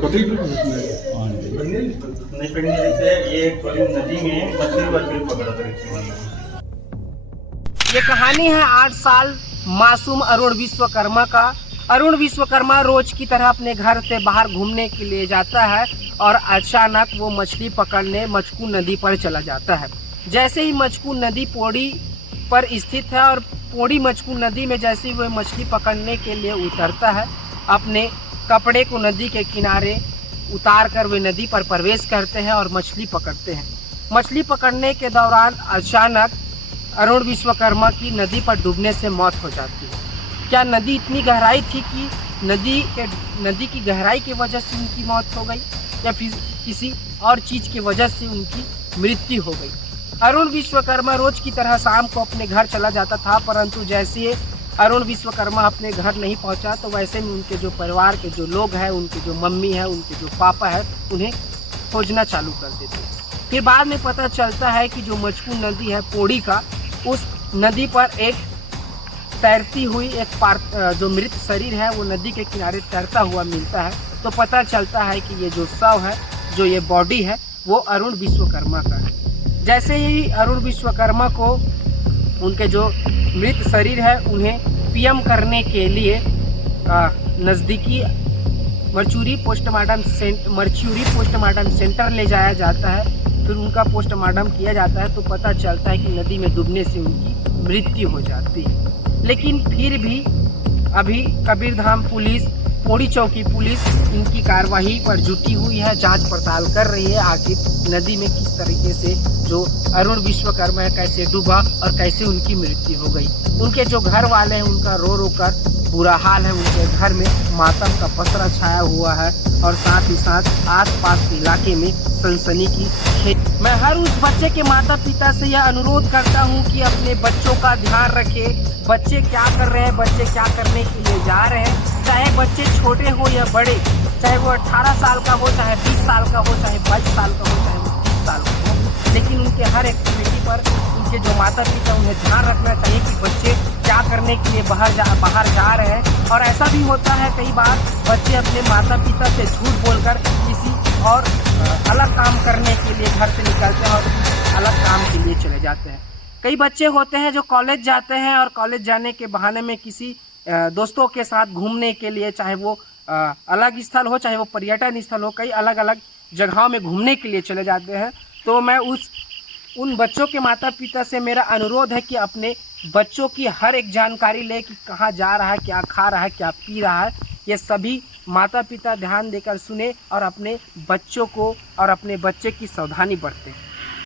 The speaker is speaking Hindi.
नदी में मछली पकड़ा था। ये कहानी है 8 साल मासूम अरुण विश्वकर्मा का। अरुण विश्वकर्मा रोज की तरह अपने घर से बाहर घूमने के लिए जाता है और अचानक वो मछली पकड़ने मचकू नदी पर चला जाता है। जैसे ही मचकू नदी पौड़ी पर स्थित है और पौड़ी मचकू नदी में जैसे ही वो मछली पकड़ने के लिए उतरता है, अपने कपड़े को नदी के किनारे उतार कर वे नदी पर प्रवेश करते हैं और मछली पकड़ते हैं। मछली पकड़ने के दौरान अचानक अरुण विश्वकर्मा की नदी पर डूबने से मौत हो जाती है। क्या नदी इतनी गहराई थी कि नदी की गहराई की वजह से उनकी मौत हो गई या फिर किसी और चीज़ की वजह से उनकी मृत्यु हो गई? अरुण विश्वकर्मा रोज की तरह शाम को अपने घर चला जाता था, परंतु जैसे अरुण विश्वकर्मा अपने घर नहीं पहुंचा तो वैसे में उनके जो परिवार के जो लोग हैं, उनके जो मम्मी है, उनके जो पापा है, उन्हें खोजना चालू कर देते। फिर बाद में पता चलता है कि जो मचकू नदी है पौड़ी का, उस नदी पर एक तैरती हुई जो मृत शरीर है वो नदी के किनारे तैरता हुआ मिलता है। तो पता चलता है कि ये जो शव है, जो ये बॉडी है, वो अरुण विश्वकर्मा का है। जैसे ही अरुण विश्वकर्मा को उनके जो मृत शरीर है उन्हें पीएम करने के लिए नज़दीकी मर्चुरी पोस्टमार्टम सेंटर ले जाया जाता है। फिर उनका पोस्टमार्टम किया जाता है तो पता चलता है कि नदी में डूबने से उनकी मृत्यु हो जाती है। लेकिन फिर भी अभी कबीरधाम पुलिस, पौड़ी चौकी पुलिस इनकी कार्रवाई पर जुटी हुई है, जांच पड़ताल कर रही है आखिर नदी में किस तरीके से जो अरुण विश्वकर्मा है कैसे डूबा और कैसे उनकी मृत्यु हो गई। उनके जो घर वाले हैं उनका रो रो कर बुरा हाल है। उनके घर में मातम का पसरा छाया हुआ है और साथ ही साथ आसपास के इलाके में सनसनी की खेत। मैं हर उस बच्चे के माता पिता से यह अनुरोध करता हूं कि अपने बच्चों का ध्यान रखें। बच्चे क्या कर रहे हैं, बच्चे क्या करने के लिए जा रहे हैं, चाहे बच्चे छोटे हो या बड़े, चाहे वो 18 साल का हो, चाहे 20 साल का हो, चाहे 22 साल का हो, चाहे वो 30 साल का हो, लेकिन उनके हर एक्टिविटी पर उनके जो माता पिता उन्हें ध्यान रखना चाहिए कि बच्चे क्या करने के लिए बाहर जा रहे हैं। और ऐसा भी होता है कई बार बच्चे अपने माता पिता से झूठ बोलकर किसी और अलग काम करने के लिए घर से निकलते हैं और अलग काम के लिए चले जाते हैं। कई बच्चे होते हैं जो कॉलेज जाते हैं और कॉलेज जाने के बहाने में किसी दोस्तों के साथ घूमने के लिए, चाहे वो अलग स्थल हो चाहे वो पर्यटन स्थल हो, कई अलग अलग जगहों में घूमने के लिए चले जाते हैं। तो मैं उन बच्चों के माता पिता से मेरा अनुरोध है कि अपने बच्चों की हर एक जानकारी ले कि कहाँ जा रहा है, क्या खा रहा है, क्या पी रहा है, ये सभी माता पिता ध्यान देकर सुने और अपने बच्चों को और अपने बच्चे की सावधानी बरतें।